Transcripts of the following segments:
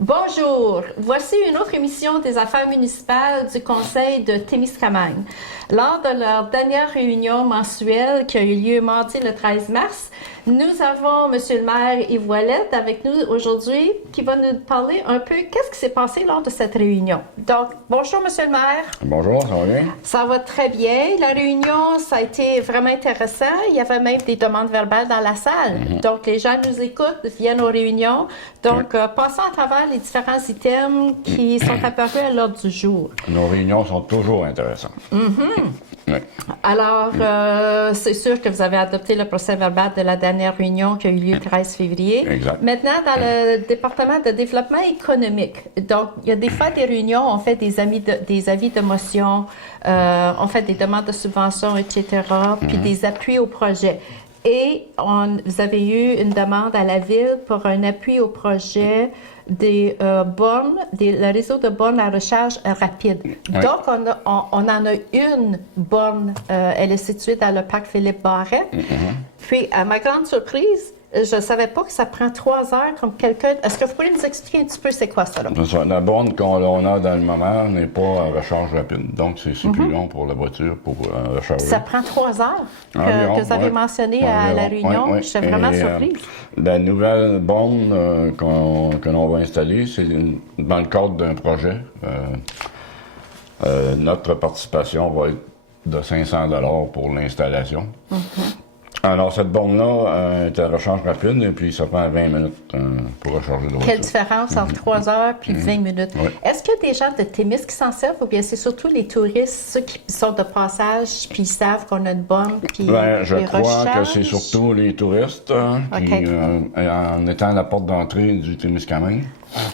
Bonjour, voici une autre émission des affaires municipales du Conseil de Témiscamingue. Lors de leur dernière réunion mensuelle qui a eu lieu mardi le 13 mars, nous avons M. le maire Yves Ouellette avec nous aujourd'hui qui va nous parler un peu qu'est-ce qui s'est passé lors de cette réunion. Donc, bonjour M. le maire. Bonjour, ça va bien? Ça va très bien. La réunion, ça a été vraiment intéressant. Il y avait même des demandes verbales dans la salle. Donc, les gens nous écoutent, viennent aux réunions. Donc, passons à travers les différents items qui sont apparus à l'ordre du jour. Nos réunions sont toujours intéressantes. Oui. Alors, c'est sûr que vous avez adopté le procès-verbal de la dernière réunion qui a eu lieu le 13 février. Exact. Maintenant, dans le département de développement économique, donc, il y a des fois des réunions, on fait des avis de motion, on fait des demandes de subventions, etc., puis des appuis au projet. Et vous avez eu une demande à la Ville pour un appui au projet des bornes, le réseau de bornes à recharge rapide. Oui. Donc, on en a une borne, elle est située dans le parc Philippe-Barret. Puis, à ma grande surprise, je ne savais pas que ça prend 3 heures comme quelqu'un... Est-ce que vous pourriez nous expliquer un petit peu c'est quoi ça, là? La borne qu'on a dans le moment n'est pas à recharge rapide. Donc, c'est plus long pour la voiture pour recharger. Ça prend 3 heures que vous avez mentionné à la réunion. Je suis vraiment surprise. La nouvelle borne que l'on va installer, c'est dans le cadre d'un projet. Notre participation va être de 500 $ pour l'installation. Alors, cette borne-là est à recharge rapide et puis ça prend 20 minutes pour recharger l'autre. Quelle différence entre 3 heures puis 20 minutes. Oui. Est-ce qu'il y a des gens de Témis qui s'en servent ou bien c'est surtout les touristes, ceux qui sont de passage puis ils savent qu'on a une borne puis je crois que c'est surtout les touristes qui, en étant à la porte d'entrée du Témiscamingue.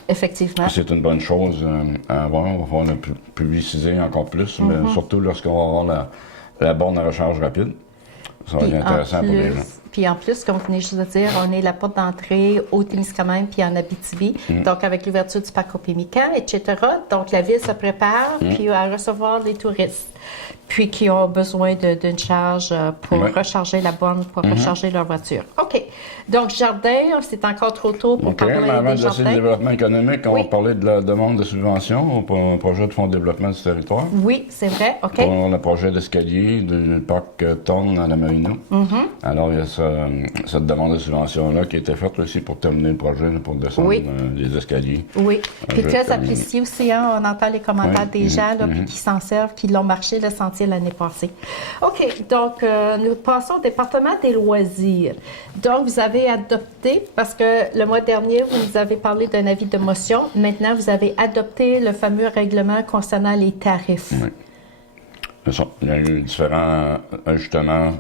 Effectivement. C'est une bonne chose à avoir. On va pouvoir le publiciser encore plus, mais surtout lorsqu'on va avoir la borne à recharge rapide. Ça va être intéressant pour les gens. Puis en plus, comme vous venez juste de dire, on est la porte d'entrée au Témiscamingue puis en Abitibi. Donc, avec l'ouverture du parc Opémican, etc. Donc, la ville se prépare puis à recevoir les touristes. Puis qui ont besoin d'une charge pour recharger la borne, pour recharger leur voiture. OK. Donc, jardin, c'est encore trop tôt pour parler mais avant des de laisser le jardins. développement économique, on va parler de la demande de subvention pour un projet de fonds de développement du territoire. Oui, c'est vrai. OK. Pour le projet d'escalier du parc Thorne à la Marina. Alors, il y a cette demande de subvention-là qui a été faite aussi pour terminer le projet, pour descendre les escaliers. Oui. Puis très apprécié aussi, hein, on entend les commentaires des gens là, puis qui s'en servent, qui l'ont marché le sentier l'année passée. OK, donc nous passons au département des loisirs. Donc, vous avez adopté, parce que le mois dernier, vous nous avez parlé d'un avis de motion. Maintenant, vous avez adopté le fameux règlement concernant les tarifs. Oui. Il y a eu différents ajustements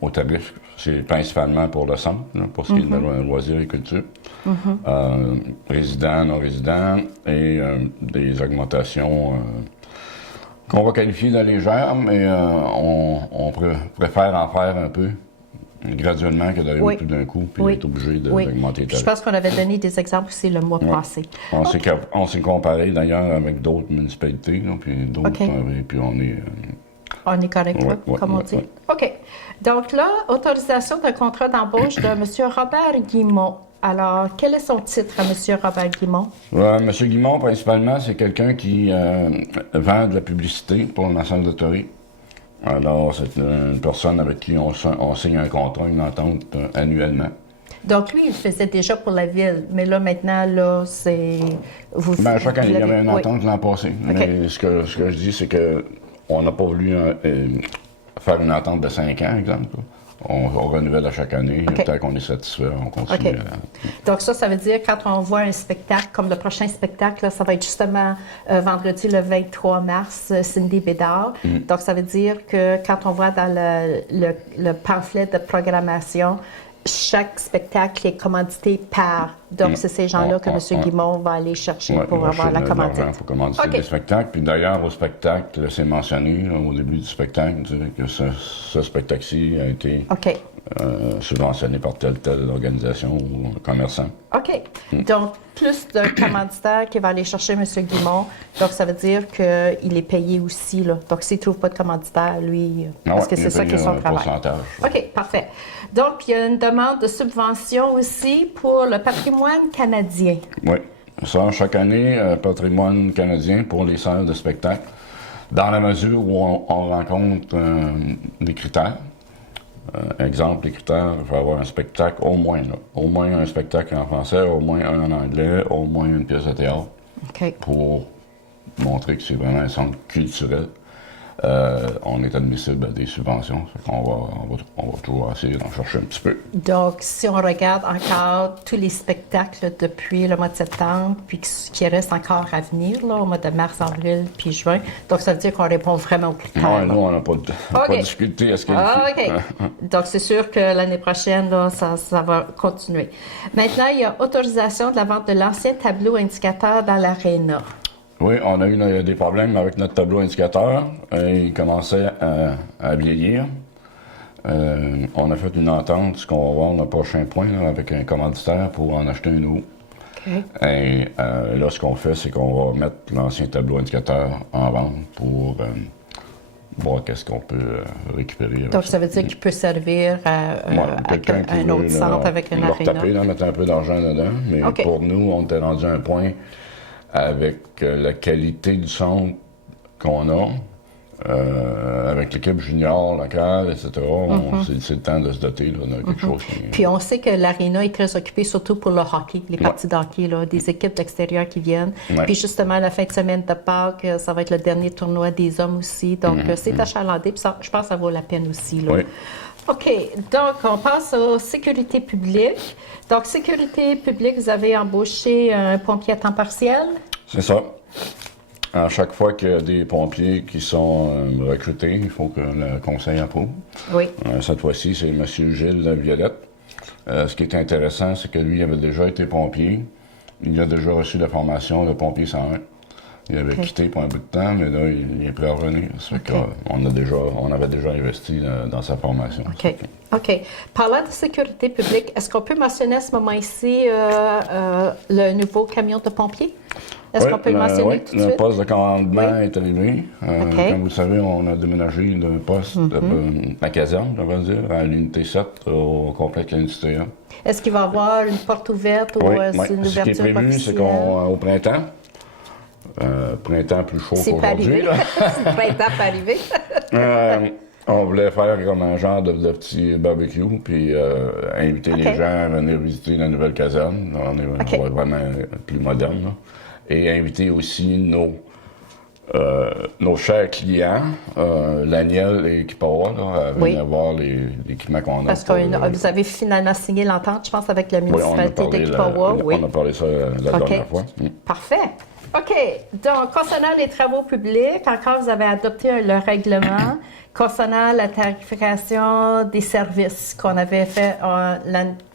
aux tarifs. C'est principalement pour le centre, là, pour ce qui est de loisirs et culture. Résidents, non-résidents, et des augmentations qu'on va qualifier de légères, mais on préfère en faire un peu graduellement que d'arriver tout d'un coup puis être obligé d'augmenter les tarifs. Je pense qu'on avait donné des exemples aussi le mois passé. On s'est comparé d'ailleurs avec d'autres municipalités, là, puis d'autres, puis on est... on est correct, comme on dit. OK. Donc là, autorisation d'un contrat d'embauche de M. Robert Guimont. Alors, quel est son titre à M. Robert Guimont? M. Guimont, principalement, c'est quelqu'un qui vend de la publicité pour le National Loterie. Alors, c'est une personne avec qui on signe un contrat, une entente annuellement. Donc, lui, il le faisait déjà pour la Ville, mais là, maintenant, là, c'est... Chaque année, il y avait une entente l'an passé. Mais ce que je dis, c'est qu'on n'a pas voulu faire une entente de 5 ans, exemple. On renouvelle à chaque année. Tant qu'on est satisfait, on continue. Donc ça veut dire quand on voit un spectacle, comme le prochain spectacle, là, ça va être justement vendredi le 23 mars, Cindy Bédard. Donc ça veut dire que quand on voit dans le pamphlet de programmation, chaque spectacle est commandité par. Donc, c'est ces gens-là que M. Guimont va aller chercher pour avoir la commandite. Pour commanditer des spectacles. Puis d'ailleurs, au spectacle, c'est mentionné au début du spectacle que ce spectacle-ci a été subventionné par telle organisation ou commerçant. OK. Donc, plus d'un commanditaire qui va aller chercher M. Guimont. Donc, ça veut dire qu'il est payé aussi, là. Donc, s'il ne trouve pas de commanditaire, lui, parce que c'est ça qui est son travail. OK, parfait. Donc, il y a une demande de subvention aussi pour le patrimoine canadien. Oui. Ça, chaque année, Patrimoine canadien pour les salles de spectacle, dans la mesure où on rencontre des critères. Exemple, les critères, il faut avoir un spectacle, au moins un spectacle en français, au moins un en anglais, au moins une pièce de théâtre, pour montrer que c'est vraiment un centre culturel. On est admissible à des subventions. On va toujours essayer d'en chercher un petit peu. Donc, si on regarde encore tous les spectacles depuis le mois de septembre, puis qui reste encore à venir, là, au mois de mars, avril, puis juin, donc ça veut dire qu'on répond vraiment aux critères. Non, nous, on n'a pas de difficulté à ce qualifier. OK. Donc, c'est sûr que l'année prochaine, là, ça va continuer. Maintenant, il y a autorisation de la vente de l'ancien tableau indicateur dans l'aréna. Oui, on a eu des problèmes avec notre tableau indicateur. Il commençait à vieillir. On a fait une entente, ce qu'on va voir le prochain point, là, avec un commanditaire pour en acheter un nouveau. Et là, ce qu'on fait, c'est qu'on va mettre l'ancien tableau indicateur en vente pour voir qu'est-ce qu'on peut récupérer. Donc, ça veut dire qu'il peut servir à un autre centre avec un aréna. Taper, là, mettre un peu d'argent dedans. Mais pour nous, on était rendu à un point avec la qualité du centre qu'on a, avec l'équipe junior locale, etc. C'est le temps de se doter là, de quelque chose qui... Puis on sait que l'aréna est très occupée, surtout pour le hockey, les parties de hockey, là, des équipes d'extérieur qui viennent. Puis justement, la fin de semaine de Pâques, ça va être le dernier tournoi des hommes aussi. Donc, c'est achalandé, puis ça, je pense que ça vaut la peine aussi. Là. OK. Donc, on passe aux sécurités publiques. Donc, sécurité publique, vous avez embauché un pompier à temps partiel? C'est ça. À chaque fois qu'il y a des pompiers qui sont recrutés, il faut que le conseil approuve. Oui. Cette fois-ci, c'est M. Gilles Violette. Ce qui est intéressant, c'est que lui avait déjà été pompier. Il a déjà reçu la formation de pompier 101. Il avait quitté pour un bout de temps, mais là, il est prêt à revenir. Ça fait qu'on avait déjà investi dans sa formation. OK. Parlant de sécurité publique, est-ce qu'on peut mentionner à ce moment ici le nouveau camion de pompiers? Est-ce qu'on peut le mentionner tout de suite? Le poste de commandement est arrivé. Comme vous le savez, on a déménagé d'un poste à caserne, on va dire, à l'unité 7 au complexe industriel. Est-ce qu'il va y avoir une porte ouverte ou c'est une ouverture Ce qui est prévu, officielle? c'est qu'au printemps, printemps plus chaud qu'aujourd'hui. C'est le printemps pas arrivé. On voulait faire comme un genre de petit barbecue, puis inviter les gens à venir visiter la nouvelle caserne. On va vraiment plus moderne. Là. Et inviter aussi nos chers clients, Laniel et Kipawa, à venir voir l'équipement qu'on a. Parce que vous avez finalement signé l'entente, je pense, avec la municipalité de Kipawa. On a parlé ça la dernière fois. Parfait. OK. Donc, concernant les travaux publics, encore, vous avez adopté le règlement concernant la tarification des services qu'on avait fait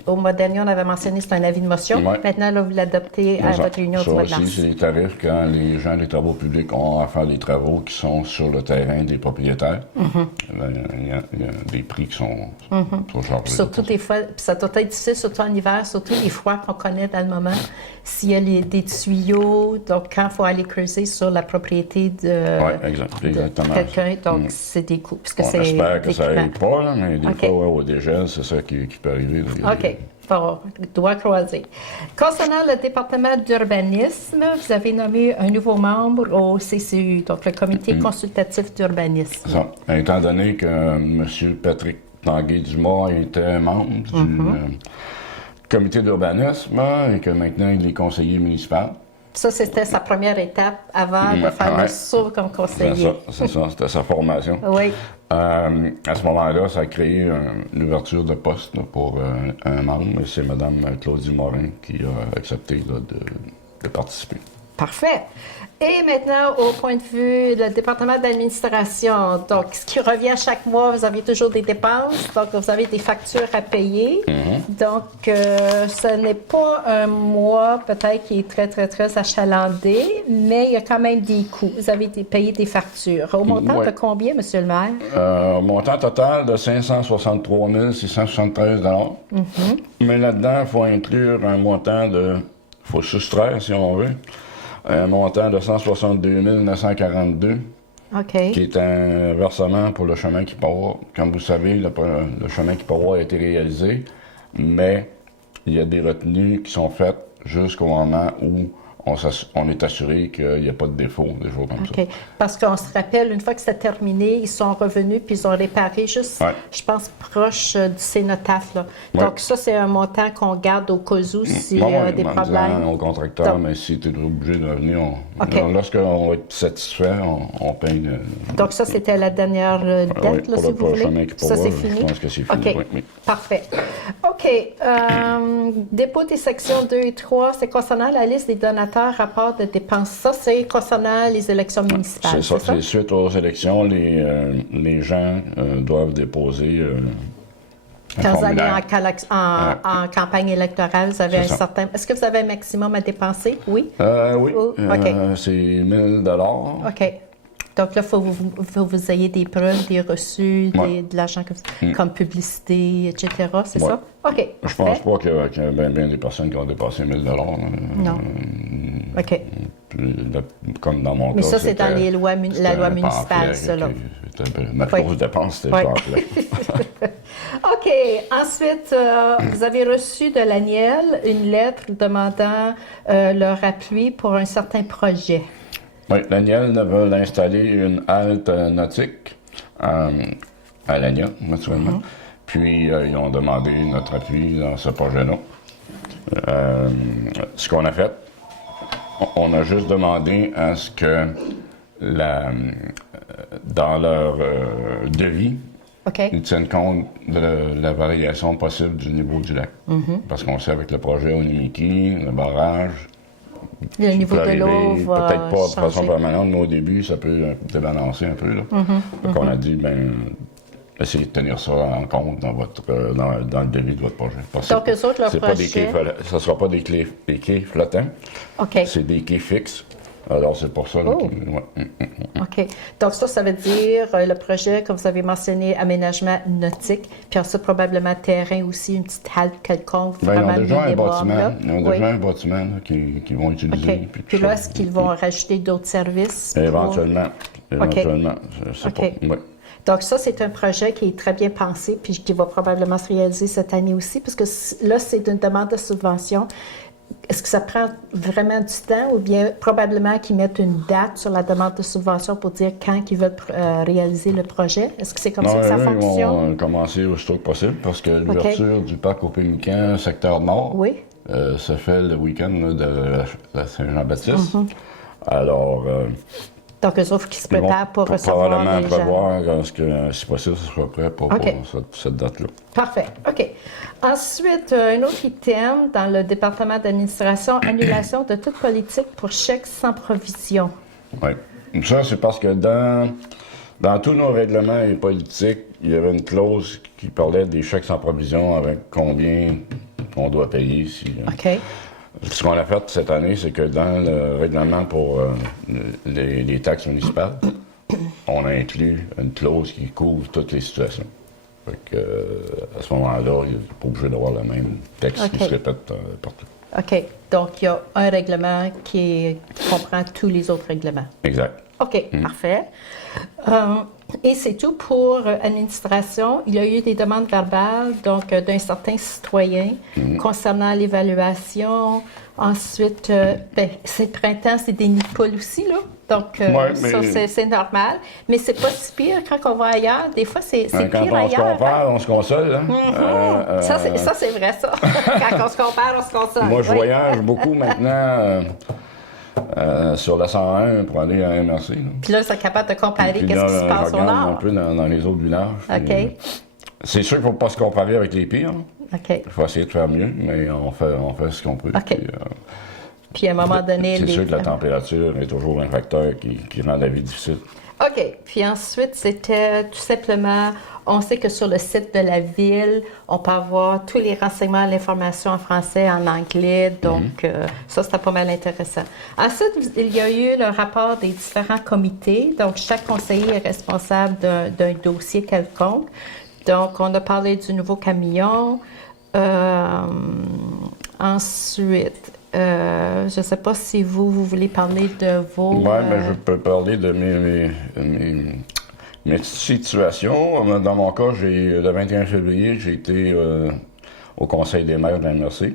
au mois dernier, on avait mentionné c'est un avis de motion. Maintenant, là, vous l'adoptez à votre réunion du mois de mars. Ça aussi, c'est les tarifs quand les gens des travaux publics ont à faire des travaux qui sont sur le terrain des propriétaires. Il y a des prix qui sont chargés. Surtout des fois, puis ça doit être difficile, surtout en hiver, surtout les froids qu'on connaît dans le moment. S'il y a des tuyaux, donc quand il faut aller creuser sur la propriété de quelqu'un, donc c'est des coûts. On espère que ça n'arrive pas, là, mais des fois, au dégel, c'est ça qui peut arriver. OK. Bon, doigt croisé. Concernant le département d'urbanisme, vous avez nommé un nouveau membre au CCU, donc le comité consultatif d'urbanisme. Ça. Étant donné que M. Patrick Tanguay-Dumas était membre du comité d'urbanisme et que maintenant il est conseiller municipal. Ça, c'était sa première étape avant de faire le saut comme conseiller. C'est ça, c'était sa formation. Oui. À ce moment-là, ça a créé une ouverture de poste là, pour un membre. C'est Mme Claudie Morin qui a accepté là, de participer. Parfait. Et maintenant, au point de vue du département d'administration, donc ce qui revient chaque mois, vous avez toujours des dépenses, donc vous avez des factures à payer. Donc, ce n'est pas un mois peut-être qui est très, très, très achalandé, mais il y a quand même des coûts. Vous avez payé des factures. Au montant de combien, M. le maire? Au montant total de 563 673 Mais là-dedans, il faut inclure un montant de... Il faut soustraire, si on veut. Un montant de 162 942, qui est un versement pour le chemin Kipawa. Comme vous savez, le chemin Kipawa a été réalisé, mais il y a des retenues qui sont faites jusqu'au moment où on est assuré qu'il n'y a pas de défaut, des jours comme ça. OK. Parce qu'on se rappelle, une fois que c'était terminé, ils sont revenus puis ils ont réparé juste, je pense, proche du cénotaphe. Là. Donc, ça, c'est un montant qu'on garde au cas où s'il y a des problèmes. Au contracteur, mais si tu es obligé de revenir, lorsqu'on va être satisfait, on paye. Donc, ça, c'était la dernière dette, là, si vous voulez. Ça, c'est fini? Je pense que c'est fini. OK. Oui. Parfait. OK. Dépôt des sections 2 et 3, c'est concernant la liste des donateurs, rapport de dépenses. Ça, c'est concernant les élections municipales. C'est ça. C'est suite aux élections, les gens doivent déposer. Quand vous allez en campagne électorale, vous avez un certain. Est-ce que vous avez un maximum à dépenser? Oui? Oui. C'est 1 000 $. OK. Donc là, il faut que vous ayez des preuves, des reçus, de l'argent comme publicité, etc. C'est ça? OK. Je pense pas qu'il y a bien des personnes qui ont dépassé 1 000 $. Non. OK. Comme dans mon cas. Mais ça, c'est dans la loi municipale, ça, là. Ma grosse dépense, c'était OK. Ensuite, vous avez reçu de l'ANIEL une lettre demandant leur appui pour un certain projet. Oui, l'ANIEL veut installer une halte nautique à l'ANIA, naturellement. Puis, ils ont demandé notre appui dans ce projet-là. Ce qu'on a fait, on a juste demandé à ce que dans leur devis, ils tiennent compte de la variation possible du niveau du lac. Parce qu'on sait avec le projet Onimiki, le barrage, le niveau de l'eau va peut-être pas de changer. façon permanente, mais au début, ça peut débalancer un peu. Donc, on a dit, essayez de tenir ça en compte dans le devis de votre projet. Parce donc, eux autres, leur projet... Ce ne sera pas des quais flottants. C'est des quais fixes. Alors, c'est pour ça. OK. Donc, ça veut dire le projet, comme vous avez mentionné, aménagement nautique, puis ensuite, probablement terrain aussi, une petite halte quelconque. Ils ont déjà un bâtiment. Ils ont déjà un bâtiment qu'ils vont utiliser. Puis là, est-ce qu'ils vont rajouter d'autres services? Éventuellement. Donc, ça, c'est un projet qui est très bien pensé, puis qui va probablement se réaliser cette année aussi, parce que là, c'est une demande de subvention. Est-ce que ça prend vraiment du temps ou bien probablement qu'ils mettent une date sur la demande de subvention pour dire quand ils veulent réaliser le projet? Est-ce que c'est comme ça que ça fonctionne? Ils vont commencer aussitôt que possible parce que l'ouverture du parc au Pémican, secteur nord, se fait le week-end de la Saint-Jean-Baptiste. Alors... donc, eux autres qui se préparent pour recevoir probablement les gens. Probablement prévoir que, si possible, ce soit prêt pour cette date-là. Parfait. OK. Ensuite, un autre item dans le département d'administration, annulation de toute politique pour chèques sans provision. Oui. Ça, c'est parce que dans tous nos règlements et politiques, il y avait une clause qui parlait des chèques sans provision avec combien on doit payer. OK. Ce qu'on a fait cette année, c'est que dans le règlement pour les taxes municipales, on a inclus une clause qui couvre toutes les situations. Fait que, à ce moment-là, il n'est pas obligé d'avoir le même texte qui se répète partout. OK. Donc, il y a un règlement qui comprend tous les autres règlements. Exact. OK, parfait. Et c'est tout pour administration. Il y a eu des demandes verbales, donc d'un certain citoyen concernant l'évaluation. Ensuite, c'est printemps, c'est des nids de poules aussi, là. Donc, ça, c'est normal. Mais c'est pas si pire quand on va ailleurs. Des fois, c'est pire ailleurs. Quand on se compare, on se console. Ça, c'est vrai, ça. Quand on se compare, on se console. Moi, je voyage beaucoup maintenant sur la 101 pour aller à MRC. Puis là, c'est capable de comparer qu'est-ce qui se passe au nord. Un peu dans les autres villages. OK. C'est sûr qu'il ne faut pas se comparer avec les pires. OK. Il faut essayer de faire mieux, mais on fait ce qu'on peut. OK. Puis à un moment donné... C'est sûr que la température est toujours un facteur qui rend la vie difficile. OK. Puis ensuite, c'était tout simplement... On sait que sur le site de la ville, on peut avoir tous les renseignements, l'information en français, en anglais. Donc, ça, c'était pas mal intéressant. Ensuite, il y a eu le rapport des différents comités. Donc, chaque conseiller est responsable d'un dossier quelconque. Donc, on a parlé du nouveau camion. Ensuite... je ne sais pas si vous voulez parler de vos... Oui, mais je peux parler de mes situations. Dans mon cas, le 21 février, j'ai été au Conseil des maires de la MRC.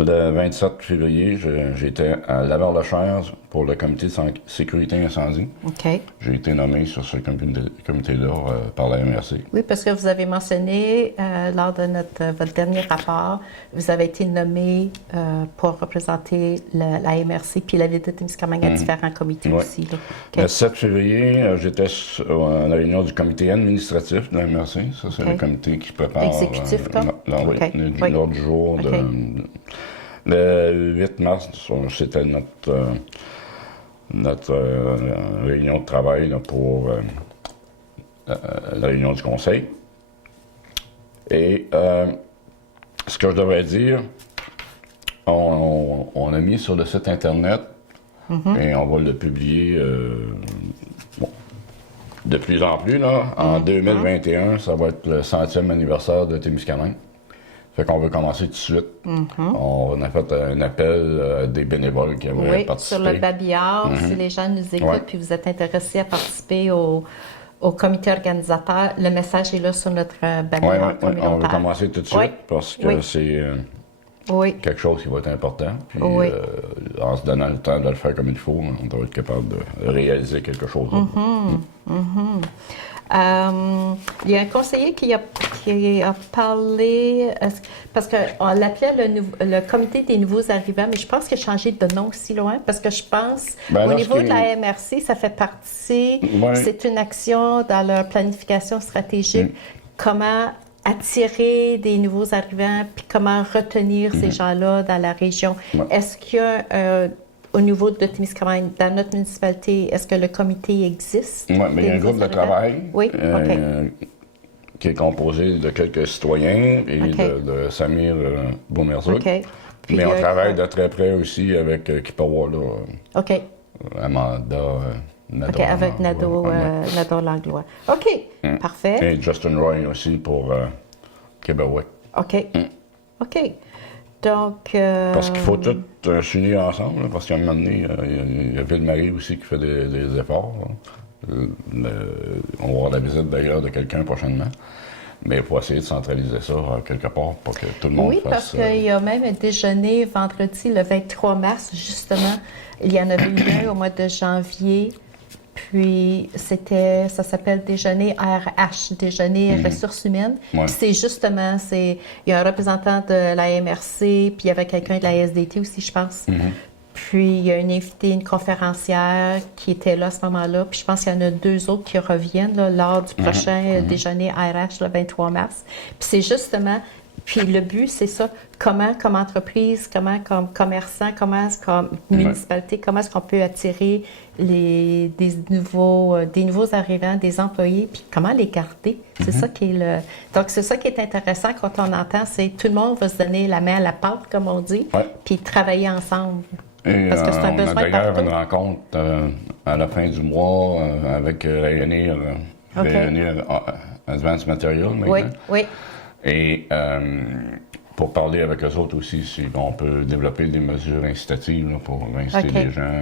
Le 27 février, j'étais à Laval-le-Cher pour le comité de sécurité incendie. OK. J'ai été nommé sur ce comité-là par la MRC. Oui, parce que vous avez mentionné lors de votre dernier rapport, vous avez été nommé pour représenter la MRC puis la ville de Témiscamingue à différents comités aussi. Là. Le 7 février, j'étais à la réunion du comité administratif de la MRC. Ça, c'est le comité qui prépare exécutif, l'ordre du jour. Le 8 mars, c'était notre réunion de travail là, pour la réunion du conseil. Et ce que je devrais dire, on a mis sur le site Internet et on va le publier de plus en plus. Là, en 2021, ça va être le 100e anniversaire de Témiscamingue. Fait qu'on veut commencer tout de suite. On a fait un appel à des bénévoles qui aimeraient participer. Sur le babillard, si les gens nous écoutent puis vous êtes intéressés à participer au comité organisateur, le message est là sur notre babillard communautaire. On veut commencer tout de suite parce que c'est quelque chose qui va être important. Puis en se donnant le temps de le faire comme il faut, on doit être capable de réaliser quelque chose. Il y a un conseiller qui a parlé, parce qu'on l'appelait le comité des nouveaux arrivants, mais je pense qu'il a changé de nom si loin, parce que je pense, au niveau de la MRC, ça fait partie, c'est une action dans leur planification stratégique, comment attirer des nouveaux arrivants, puis comment retenir ces gens-là dans la région. Est-ce qu'il y a au niveau de Témiscamingue, dans notre municipalité, est-ce que le comité existe? Oui, mais il y a un groupe de travail qui est composé de quelques citoyens et de Samir Boumerzouk. Mais on travaille de très près aussi avec Kippawa, Amanda Nadeau. Avec Nadeau Langlois. OK, parfait. Et Justin Roy aussi pour Québec. OK. Donc, parce qu'il faut tout s'unir ensemble, parce qu'à un moment donné, il y a Ville-Marie aussi qui fait des efforts. On va avoir la visite d'ailleurs de quelqu'un prochainement. Mais il faut essayer de centraliser ça quelque part pour que tout le monde fasse... Oui, parce qu'il y a même un déjeuner vendredi, le 23 mars, justement. Il y en avait eu un au mois de janvier. Puis, ça s'appelle déjeuner RH, déjeuner ressources humaines. Puis c'est justement, il y a un représentant de la MRC, puis il y avait quelqu'un de la SDT aussi, je pense. Puis, il y a une invitée, une conférencière qui était là à ce moment-là. Puis, je pense qu'il y en a 2 autres qui reviennent là, lors du prochain déjeuner RH, le 23 mars. Puis, c'est justement... Puis le but, c'est ça, comme entreprise, comme commerçant, comme municipalité, comment est-ce qu'on peut attirer des nouveaux arrivants, des employés, puis comment les garder. C'est ça qui est Donc, c'est ça qui est intéressant quand on entend, c'est tout le monde va se donner la main à la pâte, comme on dit, puis travailler ensemble. Et parce que c'est un besoin on a d'ailleurs une rencontre à la fin du mois avec Ryanair Advanced Material maintenant. Oui. Et pour parler avec eux autres aussi, si on peut développer des mesures incitatives là, pour inciter les gens.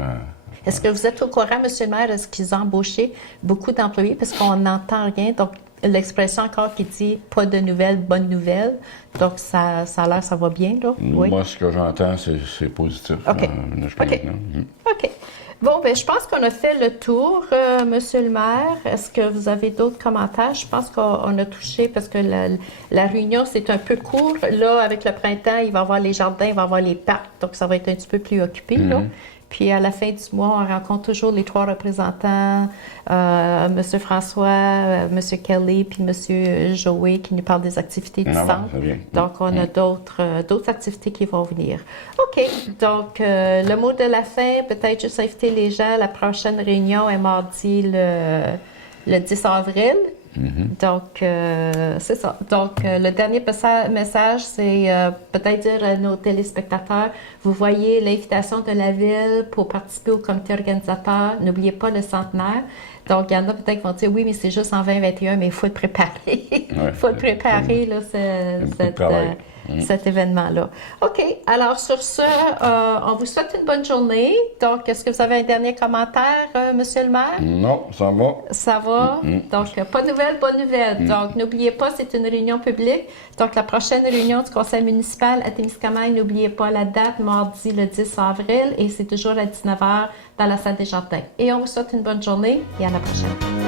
Est-ce que vous êtes au courant, M. le maire, est-ce qu'ils ont embauché beaucoup d'employés? Parce qu'on n'entend rien. Donc, l'expression encore qui dit « pas de nouvelles, bonnes nouvelles ». Donc, ça a l'air, ça va bien, là? Moi, ce que j'entends, c'est positif. OK. OK. Bon, bien, je pense qu'on a fait le tour, Monsieur le maire. Est-ce que vous avez d'autres commentaires? Je pense qu'on a touché, parce que la réunion, c'est un peu court. Là, avec le printemps, il va y avoir les jardins, il va y avoir les parcs, donc ça va être un petit peu plus occupé, là. Puis à la fin du mois, on rencontre toujours les 3 représentants, M. François, M. Kelly, puis M. Joey, qui nous parlent des activités du centre. Donc, on a d'autres activités qui vont venir. OK. Donc, le mot de la fin, peut-être juste inviter les gens. La prochaine réunion est mardi le 10 avril. Donc, c'est ça. Donc, le dernier message, c'est peut-être dire à nos téléspectateurs, vous voyez l'invitation de la Ville pour participer au comité organisateur. N'oubliez pas le centenaire. Donc, il y en a peut-être qui vont dire, oui, mais c'est juste en 2021, mais il faut le préparer. Il faut le préparer, là, cet événement-là. OK. Alors, sur ce, on vous souhaite une bonne journée. Donc, est-ce que vous avez un dernier commentaire, Monsieur le maire? Non, ça va. Ça va? Donc, pas de nouvelles, bonne nouvelle. Donc, n'oubliez pas, c'est une réunion publique. Donc, la prochaine réunion du conseil municipal à Témiscamingue, n'oubliez pas la date, mardi le 10 avril, et c'est toujours à 19h dans la salle des jardins. Et on vous souhaite une bonne journée et à la prochaine.